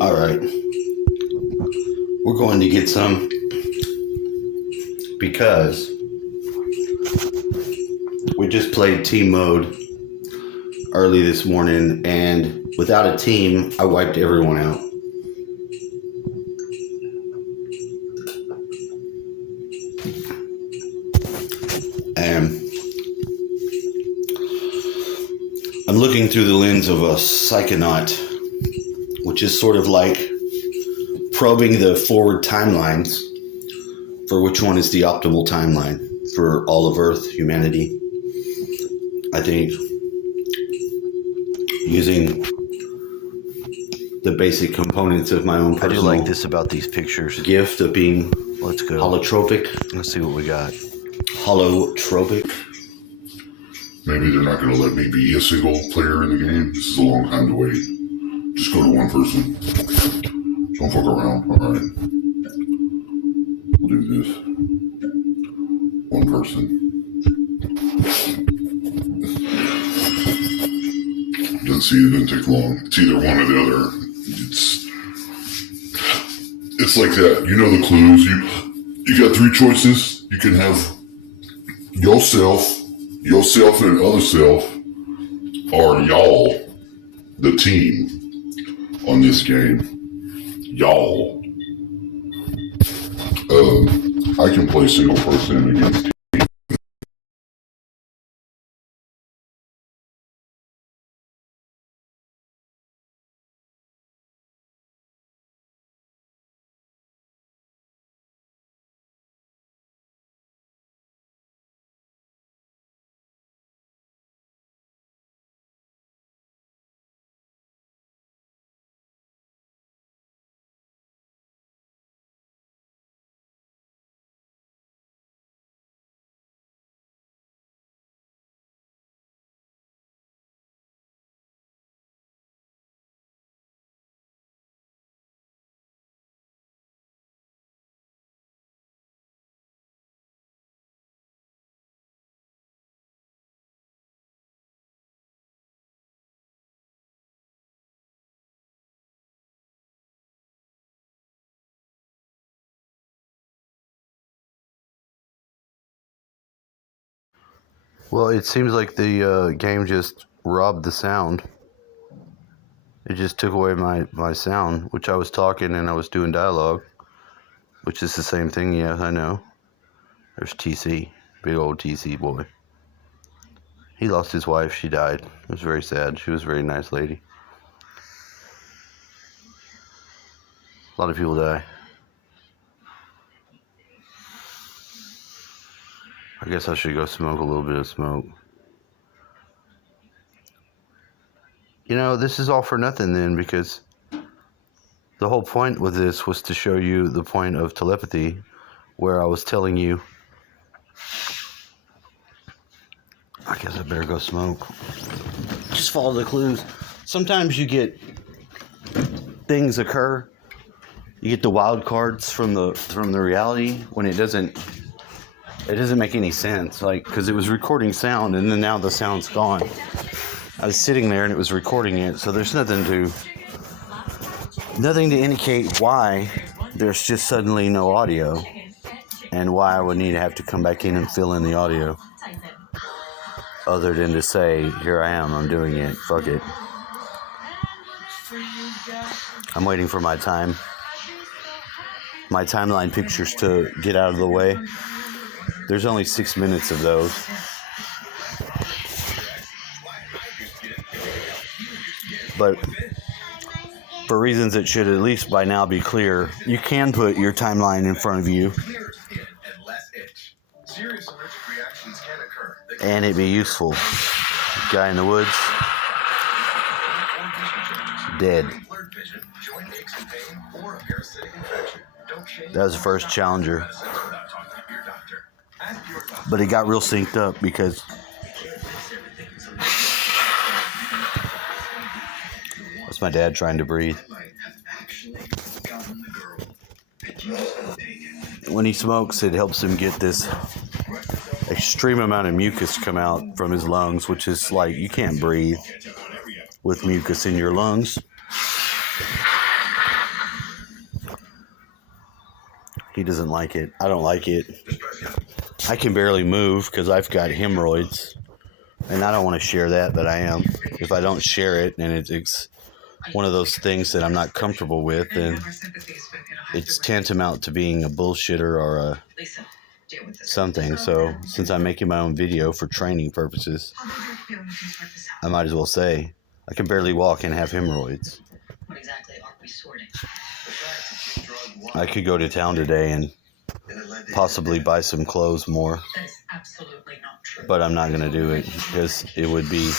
All right. We're going to get some because we just played team mode early this morning, and without a team, I wiped everyone out. And I'm looking through the lens of a psychonaut, which is sort of like probing the forward timelines for which one is the optimal timeline for all of Earth, humanity. I think using the basic components of my own personal I do like this about these pictures. Gift of being Let's go. Holotropic. Let's see what we got. Holotropic. Maybe they're not going to let me be a single player in the game. This is a long time to wait. Just go to one person. Don't fuck around. Alright. We'll do this. One person. Doesn't see it didn't take long. It's either one or the other. It's like that. You know the clues. You got three choices. You can have yourself and other self, or y'all, the team on this game. Y'all. I can play single person against. Well, it seems like the game just robbed the sound. It just took away my sound, which I was talking and I was doing dialogue, which is the same thing. Yeah, I know. There's TC, big old TC boy. He lost his wife. She died. It was very sad. She was a very nice lady. A lot of people die. I guess I should go smoke a little bit of smoke. You know, this is all for nothing then, because the whole point with this was to show you the point of telepathy, where I was telling you. I guess I better go smoke. Just follow the clues. Sometimes you get things occur. You get the wild cards from the reality when it doesn't make any sense. Like, because it was recording sound and then now the sound's gone. I was sitting there and it was recording it, so there's nothing to indicate why there's just suddenly no audio and why I would need to have to come back in and fill in the audio, other than to say, here I am, I'm doing it, fuck it. I'm waiting for my timeline pictures to get out of the way. There's only 6 minutes of those. But for reasons that should at least by now be clear, you can put your timeline in front of you and it be useful. Guy in the woods, dead. That was the first challenger. But it got real synced up because that's my dad trying to breathe. When he smokes, it helps him get this extreme amount of mucus come out from his lungs, which is like, you can't breathe with mucus in your lungs. He doesn't like it. I don't like it. I can barely move because I've got hemorrhoids. And I don't want to share that, but I am. If I don't share it and it's one of those things that I'm not comfortable with, then it's tantamount to being a bullshitter or a something. So since I'm making my own video for training purposes, I might as well say I can barely walk and have hemorrhoids. What exactly are we sorting? I could go to town today and possibly buy some clothes more, That is absolutely not true. but I'm not going to do it because it would be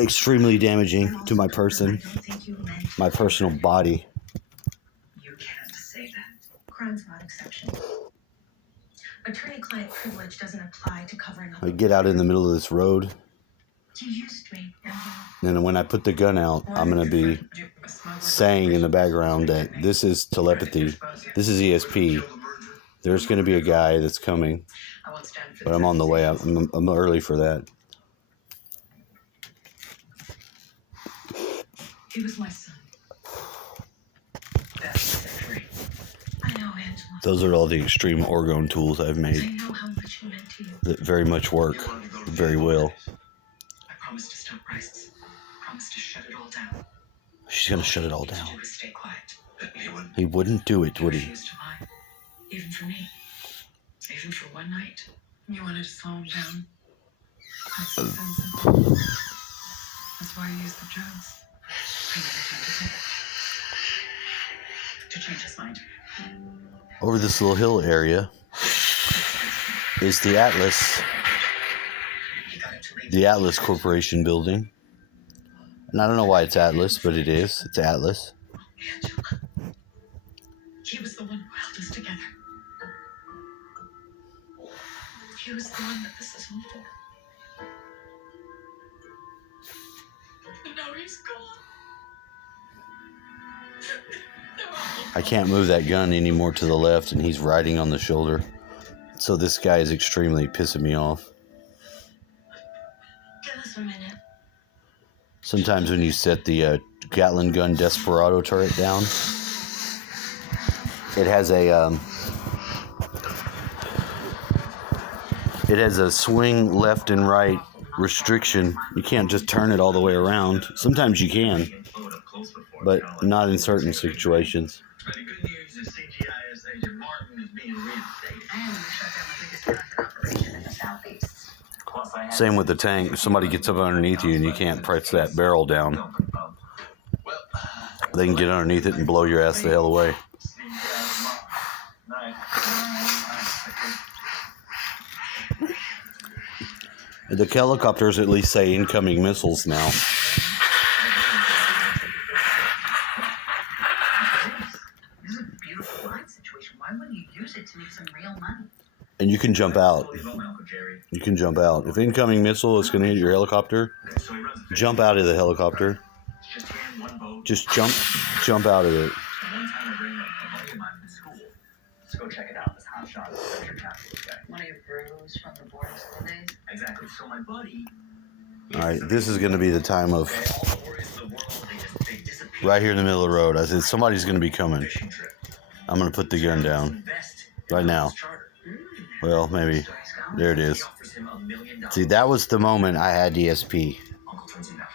extremely damaging to my person, my personal body. You can't say that. Crime's not exceptional. Attorney-client privilege doesn't apply to covering up. I get out in the middle of this road, You used me. and when I put the gun out, I'm going to be saying in the background that this is telepathy, this is ESP. There's going to be a guy that's coming, I won't stand for but I'm on the way out. I'm early for that. He was my son. That's victory. I know, Angela. Those are all the extreme orgone tools I've I made know how much you meant to you. that very much work very well. I promised to stop prices. I promised to shut it all down. She's going to shut it all All you down. do is stay quiet. He wouldn't do it, would he? refused to lie. Even for me. Even for one night. You wanted to slow him down. That's so sensible. That's why you used the drugs. I never tempted him. To change his mind. Over this little hill area is the Atlas, He got him to leave. the Atlas Corporation building. And I don't know why it's Atlas, but it is. It's Atlas. Angela. He was the one who held us together. He was the one that this is all for. And now he's gone. They're all I can't move that gun any more to the left, and he's riding on the shoulder. So this guy is extremely pissing me off. Give us a minute. Sometimes when you set the Gatling gun Desperado turret down, it has a swing left and right restriction. You can't just turn it all the way around. Sometimes you can, but not in certain situations. But the good news is CGIS agent Martin is being reinstated. And we shut down the biggest traffic operation in the southeast. Plus, I had Same with the tank. If somebody gets up underneath you and you can't press that barrel down, well, they can get underneath it and blow your ass the hell away. see you guys tomorrow. Night. The helicopters at least say incoming missiles now. This is a beautiful line situation. Why wouldn't you use it to make some real money? And you can jump out. Leave home, Uncle Jerry. You can jump out. If incoming missile is going to hit your helicopter, So he runs a jump out of the helicopter. It's just him, one boat. Just jump out of it. One time I bring a buddy of mine from school. Let's go check it out. This hot shot treasure traffic guy. One of your brews from the boarding school days? Exactly. So my buddy. All right, this is going to be the time of Okay, all the worries of the world, they disappear. right here in the middle of the road. I said, somebody's going to be coming. Fishing trip. I'm going to put the gun down Invest in right now. this charter. Well, maybe. There it is. He offers him $1 million. See, that was the moment I had ESP. Uncle turns him down.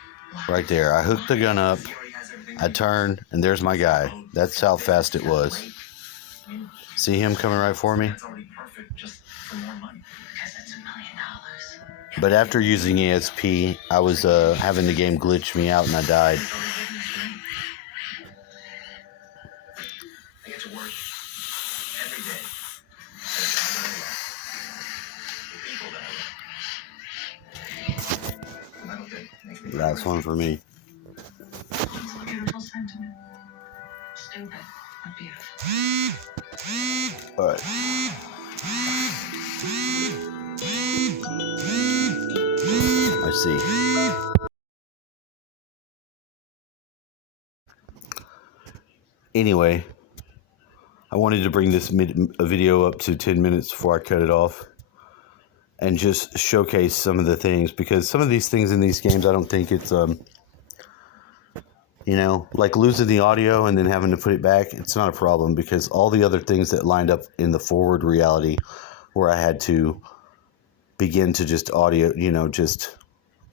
Right there. I hooked the gun up. He already has everything. I turned, and there's my guy. That's how fast it was. See him coming right for me? That's already perfect just for more money. Because it's $1 million. But after using ESP, I was having the game glitch me out, and I died. I get to work every day. Last one for me. It's a beautiful sentiment. Stupid, but beautiful. All right. I see. Anyway, I wanted to bring this video up to 10 minutes before I cut it off and just showcase some of the things, because some of these things in these games, I don't think it's, You know, like losing the audio and then having to put it back, it's not a problem because all the other things that lined up in the forward reality where I had to begin to just audio, you know, just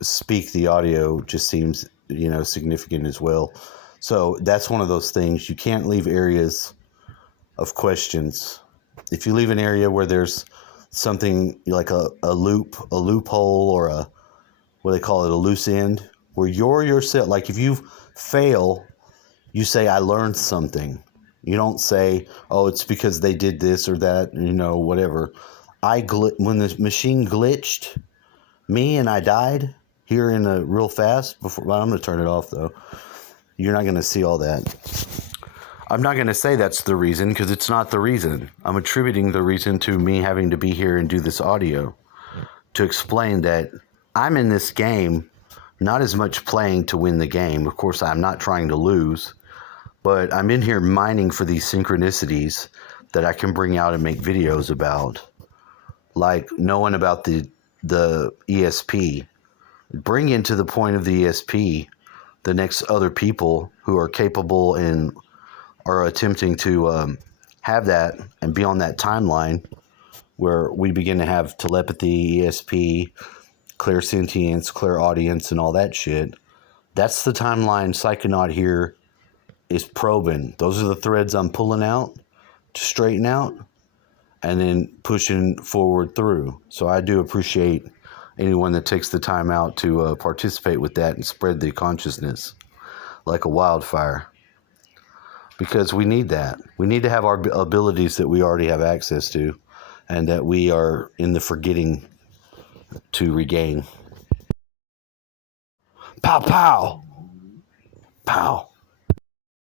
speak the audio just seems, you know, significant as well. So that's one of those things. You can't leave areas of questions. If you leave an area where there's something like a loophole, or a, what they call it, a loose end, where you're yourself, like if you fail, you say, I learned something. You don't say, oh, it's because they did this or that, you know, whatever. When the machine glitched me and I died here in a real fast, well, I'm going to turn it off though. You're not going to see all that. I'm not going to say that's the reason because it's not the reason. I'm attributing the reason to me having to be here and do this audio to explain that I'm in this game, not as much playing to win the game. Of course, I'm not trying to lose, but I'm in here mining for these synchronicities that I can bring out and make videos about. Like knowing about the ESP. Bring into the point of the ESP the next other people who are capable and are attempting to have that and be on that timeline where we begin to have telepathy, ESP, clairsentience, clairaudience, and all that shit. That's the timeline Psychonaut here is probing. Those are the threads I'm pulling out to straighten out and then pushing forward through. So I do appreciate anyone that takes the time out to participate with that and spread the consciousness like a wildfire. Because we need that. We need to have our abilities that we already have access to and that we are in the forgetting to regain. Pow, pow. Pow.